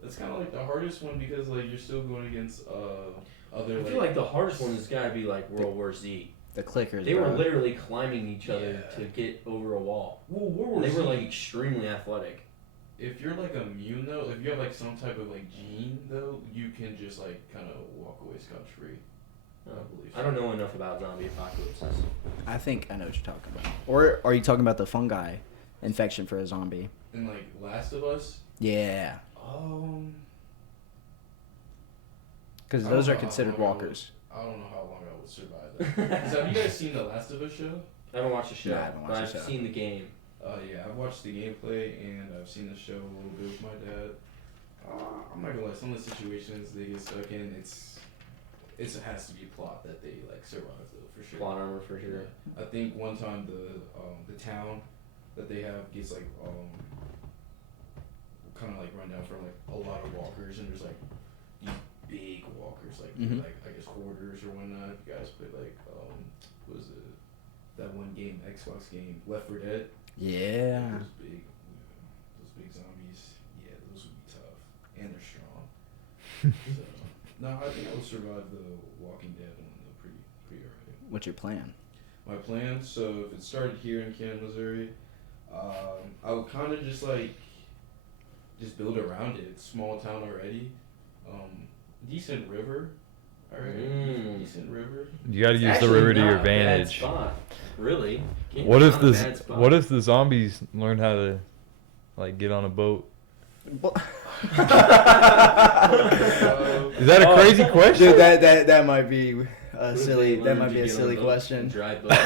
That's kind of like the hardest one because like you're still going against other. I feel like the hardest one has got to be like World War Z. The clickers. They bro. were literally climbing each other to get over a wall. Well, World War They Z, were like extremely athletic. if you're like immune though, if you have like some type of like gene though, you can just like kind of walk away scot free. I believe. I don't know enough about zombie apocalypses. I think I know what you're talking about. Or are you talking about the fungi infection for a zombie? And like Last of Us. Yeah, because I those don't are know considered how long walkers. I don't know how long I would survive that. 'Cause have you guys seen the Last of Us show? I haven't watched the show, No, I haven't watched but the I've show. seen the game. Yeah, I've watched the gameplay and I've seen the show a little bit with my dad. I'm not gonna lie, some of the situations they get stuck in, it has to be plot that they like survive though for sure. Plot armor for sure. Yeah. I think one time the town that they have gets like kind of like run down from like a lot of walkers, and there's like these big walkers like like I guess hoarders or whatnot. If you guys played like what was it, that one game, Xbox game, Left 4 Dead. Yeah. Those big zombies. Yeah, those would be tough, and they're strong. So, no, I think I would survive the Walking Dead one though, pretty alright. What's your plan? My plan, so if it started here in Canton, Missouri, I would kind of just build around it. It's a small town already. Decent river. Alright, decent river. You got to use the Actually river to not your a bad advantage. spot. Really? What if Not a bad the spot. what if the zombies learn how to like get on a boat? Is that a crazy question? Dude, that might be a What if silly. they That learned might to be a get on silly boat? question. Drive boat.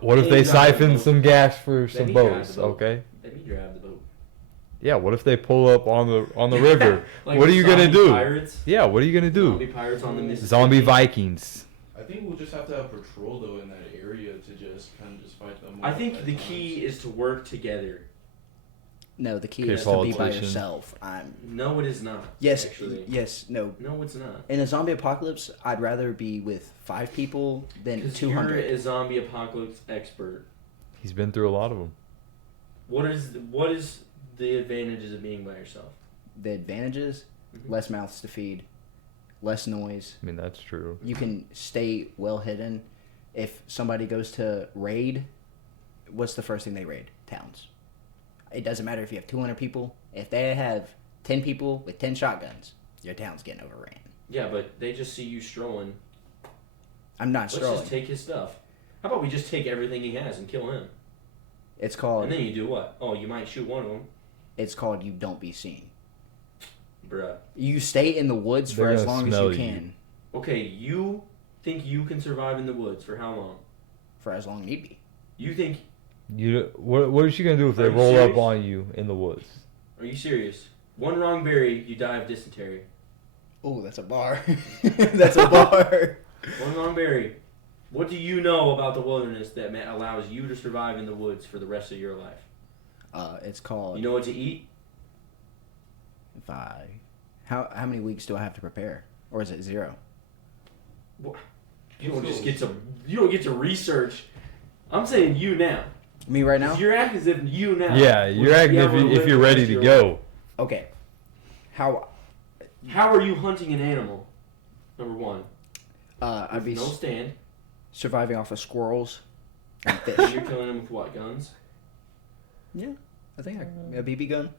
What if they They drive the siphon boat. some gas for Let some me drive boats? the boat. Okay. Let me drive the boat. Yeah. What if they pull up on the river? Like What are the you gonna zombie do? Pirates? Yeah. What are you gonna do? Zombie pirates on the Mississippi. Zombie Vikings. I think we'll just have to have patrol though in that area to just kind of just fight them. I off think at the times. key is to work together. No, the key Okay, is to be by politician. yourself. No, it is not. Yes, Actually. yes, no. No, it's not. In a zombie apocalypse, I'd rather be with 5 people than Because 200. you're a zombie apocalypse expert. He's been through a lot of them. What is the advantages of being by yourself? The advantages: Mhm. less mouths to feed, less noise. I mean, that's true. You can stay well hidden. If somebody goes to raid, what's the first thing they raid? Towns. It doesn't matter if you have 200 people. If they have 10 people with 10 shotguns, your town's getting overran. Yeah, but they just see you strolling. I'm not Let's strolling. just take his stuff. How about we just take everything he has and kill him? It's called. And then you do what? Oh, you might shoot one of them. It's called you don't be seen. Bruh. You stay in the woods for They're as gonna long as smell you you. can. Okay, you think you can survive in the woods for how long? For as long as need be. You think... What is she gonna do if they Are you roll serious? up on you in the woods? Are you serious? One wrong berry, you die of dysentery. Oh, that's a bar. That's a bar. One wrong berry. What do you know about the wilderness that allows you to survive in the woods for the rest of your life? It's called. You know what to eat? How many weeks do I have to prepare, or is it 0? You don't just get to research. I'm saying you now. Me right now? You're acting as if you now. Yeah, you're acting if you're ready to go. Okay. How? How are you hunting an animal? Number one. I'd be No stand. surviving off of squirrels and And fish. you're killing them with what, guns? Yeah, I think a BB gun.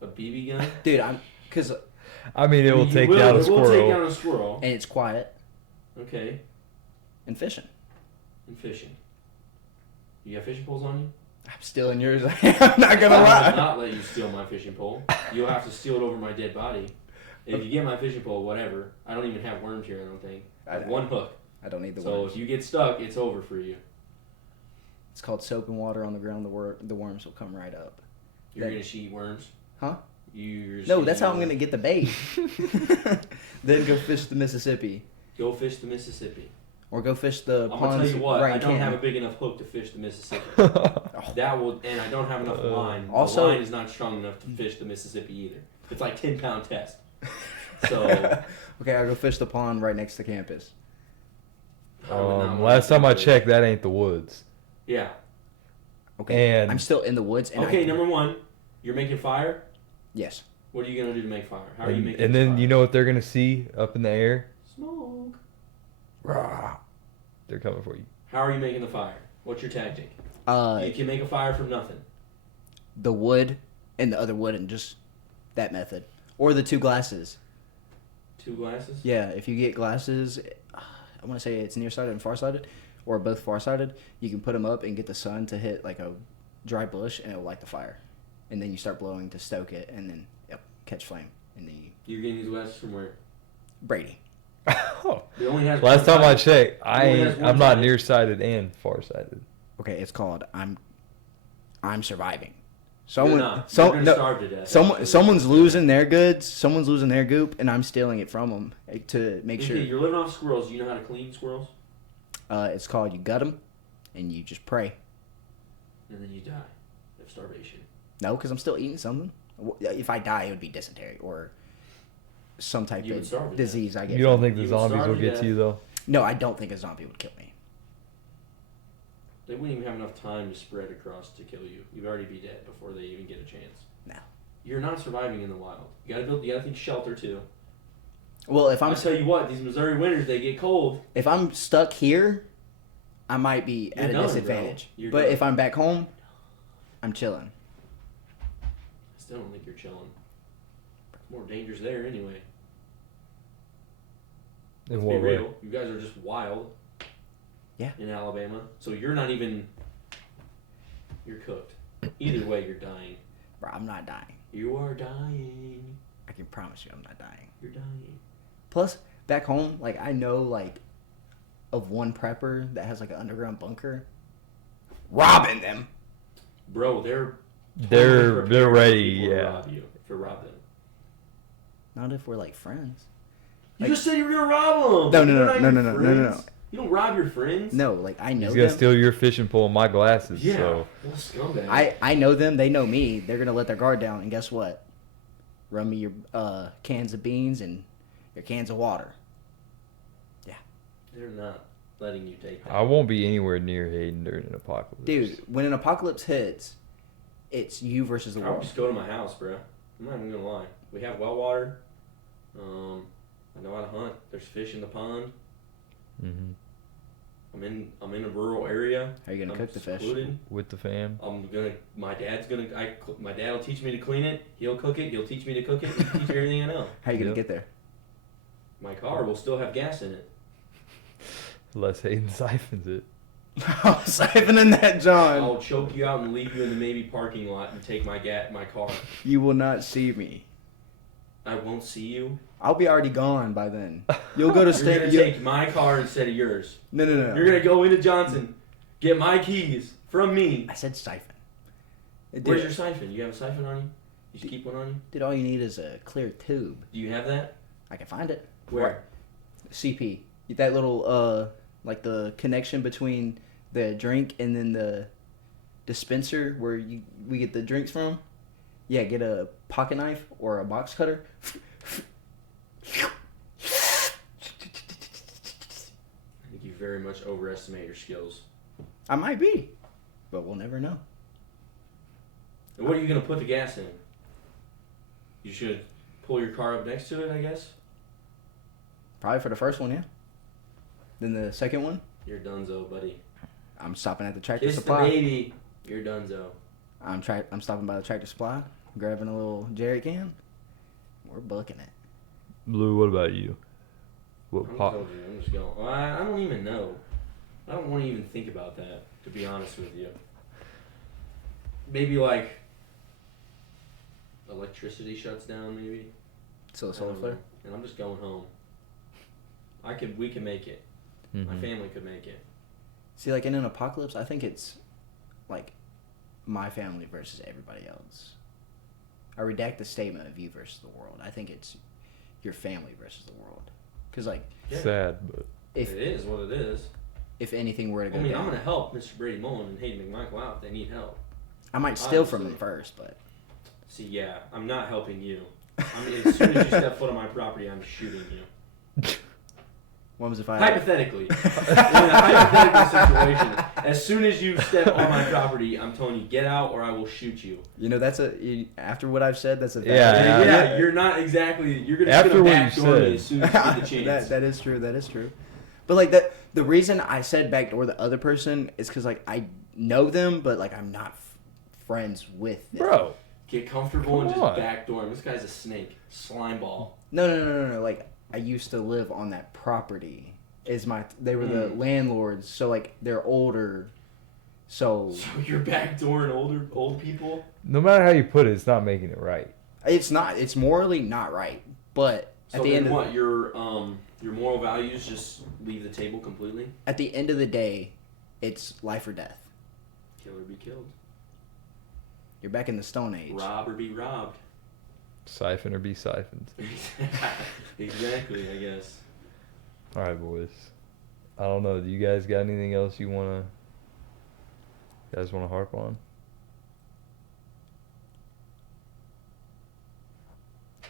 A BB gun? Dude, I mean, it will take It down a will take squirrel. down a squirrel. and it's quiet Okay. and fishing. And fishing. You got fishing poles on you? I'm stealing yours. I'm not gonna I will lie. not let you steal my fishing pole. You'll have to steal it over my dead body. If you get my fishing pole, whatever. I don't even have worms here, I don't think. I have one hook. I don't need the So worms. if you get stuck, it's over for you. It's called soap and water on the ground. The worms will come right up. You're That- going to eat worms? Huh? You're just No, gonna that's eat how I'm worms. gonna get the bait. Then go fish the Mississippi, Go fish the Mississippi. or go fish the I'm going ponds to tell you what, right I in don't have a Canton. big enough hook to fish the Mississippi. That will, and I don't have enough line. Also- the line is not strong enough to fish the Mississippi either. It's like 10-pound test. So Okay, I'll go fish the pond right next to campus. I would not want Last to time do I it. checked, that ain't the woods. Yeah. Okay, And I'm still in the woods. And Okay, number one, you're making fire. Yes. What are you gonna do to make fire? How are you and, making? and then fire? you know what they're gonna see up in the air? Smoke. They're they're coming for you. How are you making the fire? What's your tactic? You can make a fire from nothing. The wood and the other wood and just that method. Or the 2 glasses. 2 glasses? Yeah, if you get glasses, I want to say it's nearsighted and farsighted, or both farsighted, you can put them up and get the sun to hit like a dry bush and it'll light the fire. And then you start blowing to stoke it and then catch flame. And then You're getting these glasses from where? Brady. Oh. It only has Last one time I side. checked, only has one I'm not side. nearsighted and farsighted. Okay, it's called I'm surviving. You're Someone not. You're gonna starve to death. someone's losing their goods, someone's losing their goop, and I'm stealing it from them to make sure. You're living off squirrels. You know how to clean squirrels? It's called you gut them, and you just pray. And then you die of starvation. No, because I'm still eating something. If I die, it would be dysentery or some type You would starve of to disease. I get. You don't think the You would zombies starve will to get death. to you though? No, I don't think a zombie would kill me. They wouldn't even have enough time to spread across to kill you. You'd already be dead before they even get a chance. No. You're not surviving in the wild. You gotta think shelter too. Well, if I'll I'm tell you what, these Missouri winters, they get cold. if I'm stuck here, I might be You're at a done, disadvantage. bro. You're But done. if I'm back home, I'm chilling. I still don't think you're chilling. More dangers there anyway. In Let's what be way? real. You guys are just wild. Yeah. In Alabama. So you're not even... You're cooked. Either way, you're dying. Bro, I'm not dying. You are dying. I can promise you I'm not dying. You're dying. Plus, back home, like I know like of one prepper that has like an underground bunker. Robbing them. Bro, they're They're prepared ready, for people to yeah. rob you, to rob them. Not if we're like friends. You Like- just said you were gonna rob them. No, You're no, not no, even no, no, no, no, friends. You don't rob your friends. No, like I know He's gonna them. steal your fishing pole and my glasses. Yeah. So What a scumbag. I know them. They know me. They're gonna let their guard down, and guess what? Run me your cans of beans and your cans of water. They're not letting you take that. I won't be anywhere near Hayden during an apocalypse. Dude, when an apocalypse hits, it's you versus the I'll world. just go to my house, bro. I'm not even gonna lie. We have well water. I know how to hunt. There's fish in the pond. Mm-hmm. I'm in a rural area. How are you gonna I'm cook the fish? secluded. With the fam. My dad will teach me to clean it. He'll cook it. He'll teach me to cook it. He'll teach me everything I know. How are you gonna Yep. get there? My car will still have gas in it. Unless Hayden siphons it. I'm siphoning that, John. I'll choke you out and leave you in the maybe parking lot and take my car. You will not see me. I won't see you. I'll be already gone by then. You'll go to You're gonna take my car instead of yours. No. You're gonna go into Johnson, get my keys from me. I said siphon. Where's your siphon? You have a siphon on you? You just keep one on you? Dude, all you need is a clear tube. Do you have that? I can find it. Where? CP. That little like the connection between the drink and then the dispenser where we get the drinks from. Yeah, get a pocket knife or a box cutter. I think you very much overestimate your skills. I might be, but we'll never know. And what are you gonna put the gas in? You should pull your car up next to it, I guess. Probably for the first one, yeah. Then the second one, You're donezo, buddy. I'm stopping at the Tractor Kiss the Supply. baby. You're donezo. I'm stopping by the Tractor Supply, grabbing a little jerry can. We're booking it. Blue, what about you? What I'm pop? just going. Well, I don't even know. I don't want to even think about that, to be honest with you. Maybe like electricity shuts down, maybe. So the I solar don't flare. know. And I'm just going home. We can make it. Mm-hmm. My family could make it. See, like in an apocalypse, I think it's like my family versus everybody else. I redact the statement of you versus the world. I think it's your family versus the world. Because like, Yeah. Sad, but if It is what it is. if anything were to go I mean, down, I'm going to help Mr. Brady Mullen and Hayden McMichael out if they need help. I might steal from Obviously. them first, but See, yeah, I'm not helping you. I mean, as soon as you step foot on my property, I'm shooting you. what was if I? Hypothetically. In a hypothetical situation, as soon as you step on my property, I'm telling you, get out or I will shoot you. You know, after what I've said, that's a Yeah, Yeah, you're not exactly. You're gonna After gonna what you backdoor me said. as soon as you get the chance. that is true. That is true. But like the reason I said backdoor the other person is because like I know them, but like I'm not friends with them. Bro. Get comfortable and Come just on. backdoor him. This guy's a snake. Slime ball. No. Like I used to live on that property. They were the landlords, so like they're older. So you're backdooring old people? No matter how you put it, it's not making it right. it's not. It's morally not right. But So at the end of your moral values just leave the table completely? at the end of the day, it's life or death. Kill or be killed. You're back in the Stone Age. Rob or be robbed. Siphon or be siphoned. Exactly, I guess. All right, boys. I don't know. Do you guys got anything else you guys want to harp on?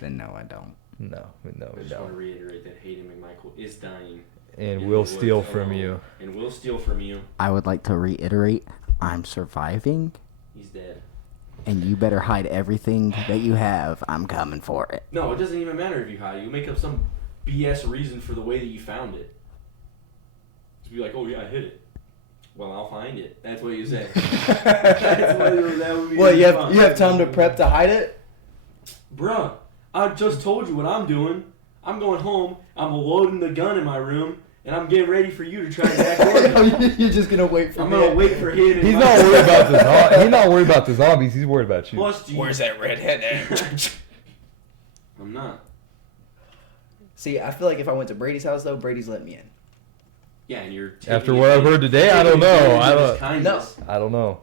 Then no, I don't. No, I we just want to don't. reiterate that Hayden McMichael is dying. And in we'll the woods steal from alone. you. And we'll steal from you. I would like to reiterate, I'm surviving, He's dead. and you better hide everything that you have. I'm coming for it. No, it doesn't even matter if you hide it. You make up some BS reason for the way that you found it. Just be like, oh yeah, I hid it. Well, I'll find it. That's what you say. That's what that would be. Well, you have time to prep to hide it? Bruh, I just told you what I'm doing. I'm going home. I'm loading the gun in my room, and I'm getting ready for you to try and backdoor me. You're just gonna wait for I'm me. gonna wait for him. He's not worried about the He's not worried about the zombies. He's worried about you. Plus, Where's that redhead at? I'm not. See, I feel like if I went to Brady's house though, Brady's letting me in. Yeah, and you're After what I've heard today, I don't know. I don't know.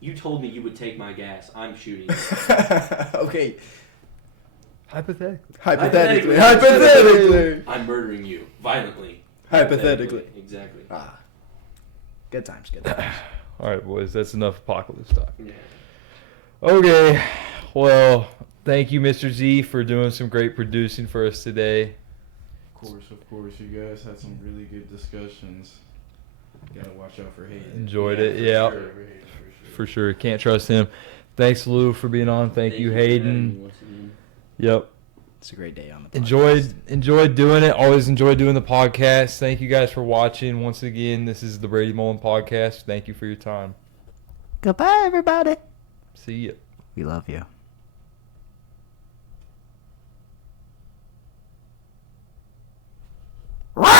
You told me you would take my gas. I'm shooting. Okay. Hypothetically. Hypothetically. I'm murdering you violently. Hypothetically. Exactly. Ah. Good times. All right, boys. That's enough apocalypse talk. Yeah. Okay. Well, thank you, Mr. Z, for doing some great producing for us today. Of course. You guys had some really good discussions. Gotta watch out for Hayden. Enjoyed it. Yeah. For sure. Can't trust him. Thanks, Lou, for being on. Thank you, for having me Hayden. once again. Yep. It's a great day on the podcast. Enjoyed doing it. Always enjoyed doing the podcast. Thank you guys for watching. Once again, this is the Brady Mullen podcast. Thank you for your time. Goodbye, everybody. See ya. We love you.